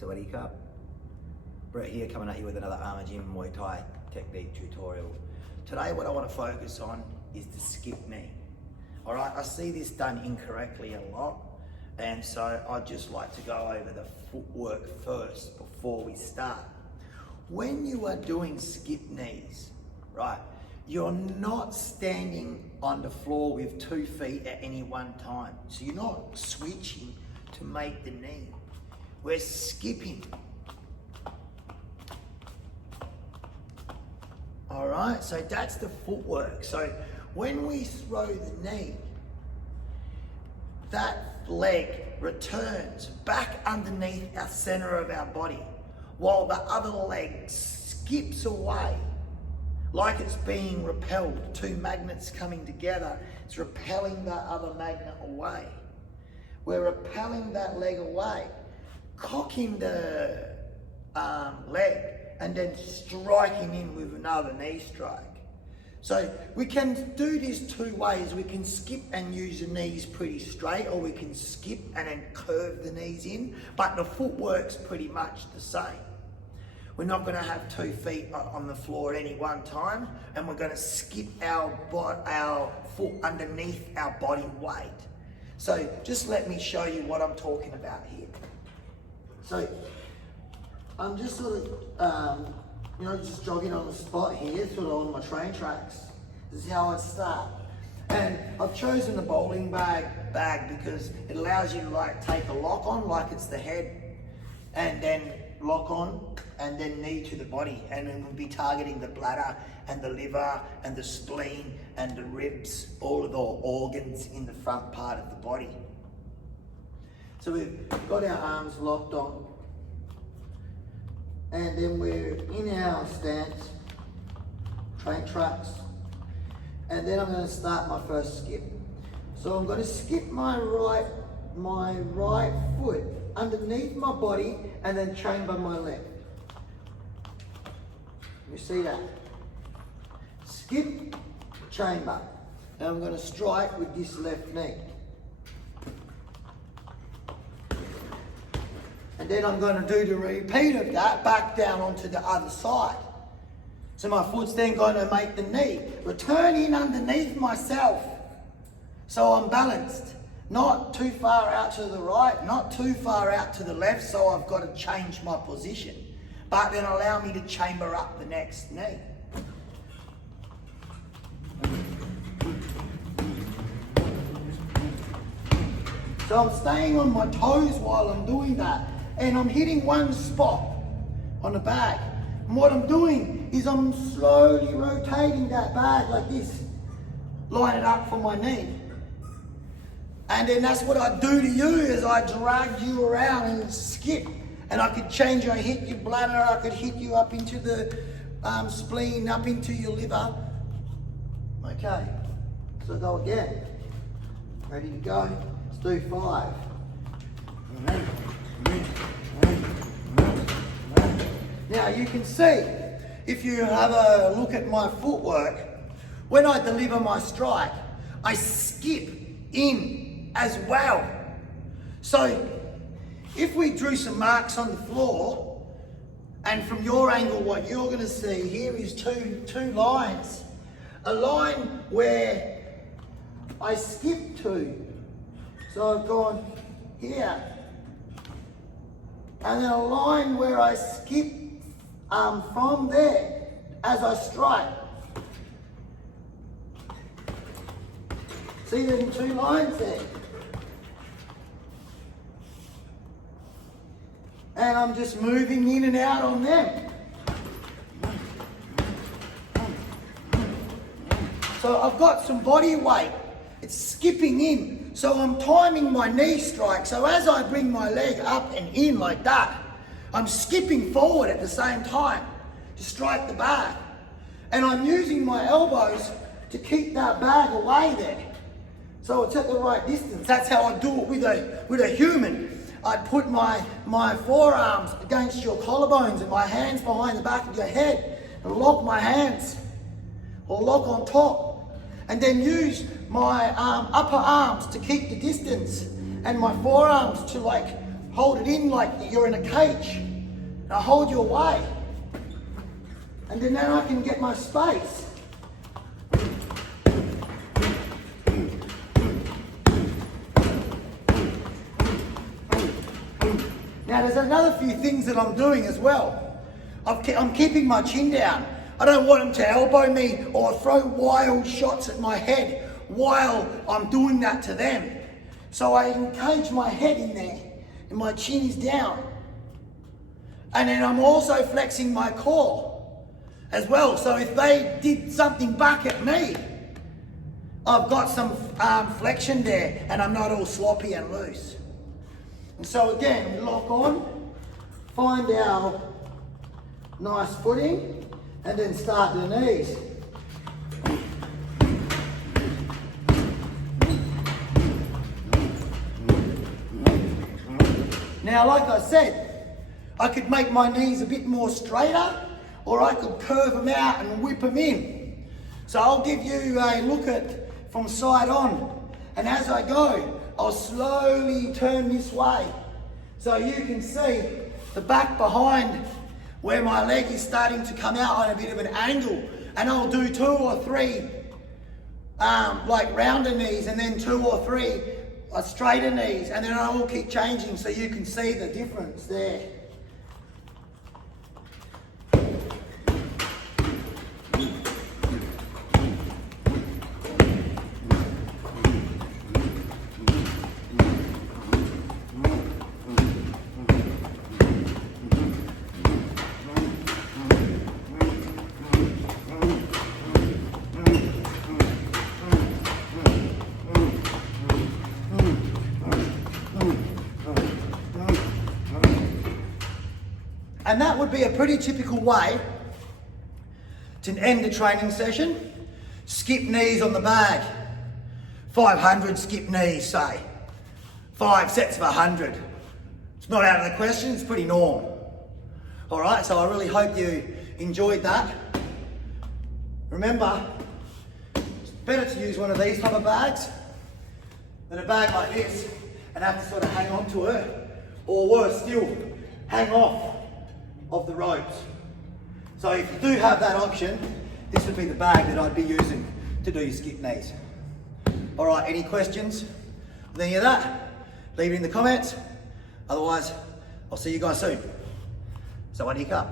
Sawadee Cup. Brett here, coming at you with another Armour Gym Muay Thai technique tutorial. Today what I want to focus on is the skip knee. Alright, I see this done incorrectly a lot, and so I'd just like to go over the footwork first before we start. When you are doing skip knees, right, you're not standing on the floor with 2 feet at any one time. So you're not switching to make the knee. We're skipping. All right, so that's the footwork. So when we throw the knee, that leg returns back underneath our center of our body, while the other leg skips away like it's being repelled. 2 magnets coming together, it's repelling that other magnet away. We're repelling that leg away, cocking the leg, and then striking in with another knee strike. So we can do this 2 ways. We can skip and use the knees pretty straight, or we can skip and then curve the knees in, but the footwork's pretty much the same. We're not going to have 2 feet on the floor at any one time, and we're going to skip our foot underneath our body weight. So just let me show you what I'm talking about here. So I'm just sort of, just jogging on the spot here, sort of on my train tracks. This is how I start. And I've chosen the bowling bag because it allows you to like take a lock on, like it's the head, and then lock on, and then knee to the body. And then we'll be targeting the bladder and the liver and the spleen and the ribs, all of the organs in the front part of the body. So we've got our arms locked on, and then we're in our stance, train tracks, and then I'm going to start my first skip. So I'm going to skip my right foot underneath my body and then chamber my left. You see that? Skip, chamber. And I'm going to strike with this left knee. And then I'm going to do the repeat of that back down onto the other side. So my foot's then going to make the knee return in underneath myself, so I'm balanced. Not too far out to the right, not too far out to the left, so I've got to change my position. But then allow me to chamber up the next knee. So I'm staying on my toes while I'm doing that, and I'm hitting one spot on the bag. And what I'm doing is I'm slowly rotating that bag like this, line it up for my knee. And then that's what I do to you, is I drag you around and skip. And I could change, I hit your bladder, I could hit you up into the spleen, up into your liver. Okay, so go again. Ready to go? Let's do 5. Now you can see, if you have a look at my footwork, when I deliver my strike, I skip in as well. So if we drew some marks on the floor, and from your angle what you're going to see here is two lines. A line where I skip to, so I've gone here, and then a line where I skip from there as I strike. See the 2 lines there? And I'm just moving in and out on them. So I've got some body weight. It's skipping in. So I'm timing my knee strike. So as I bring my leg up and in like that, I'm skipping forward at the same time to strike the bag. And I'm using my elbows to keep that bag away there, so it's at the right distance. That's how I do it with a human. I'd put my forearms against your collarbones and my hands behind the back of your head and lock my hands, or lock on top, and then use my upper arms to keep the distance and my forearms to like hold it in like you're in a cage. And I hold you away. And then I can get my space. Now there's another few things that I'm doing as well. I'm keeping my chin down. I don't want them to elbow me or throw wild shots at my head while I'm doing that to them. So I engage my head in there and my chin is down. And then I'm also flexing my core as well. So if they did something back at me, I've got some flexion there and I'm not all sloppy and loose. And so again, we lock on, find our nice footing, and then start the knees. Now, like I said, I could make my knees a bit more straighter, or I could curve them out and whip them in. So I'll give you a look at from side on, and as I go, I'll slowly turn this way. So you can see the back behind where my leg is starting to come out on a bit of an angle, and I'll do 2 or 3 like rounder knees, and then 2 or 3 straighter knees, and then I'll keep changing so you can see the difference there. And that would be a pretty typical way to end a training session. Skip knees on the bag. 500 skip knees, say. 5 sets of 100. It's not out of the question, it's pretty normal. All right, so I really hope you enjoyed that. Remember, it's better to use one of these type of bags than a bag like this and have to sort of hang on to it, or worse still, hang off of the ropes. So if you do have that option, this would be the bag that I'd be using to do your skip knees. All right, any questions on any of that? Leave it in the comments. Otherwise, I'll see you guys soon. Sawadee ka.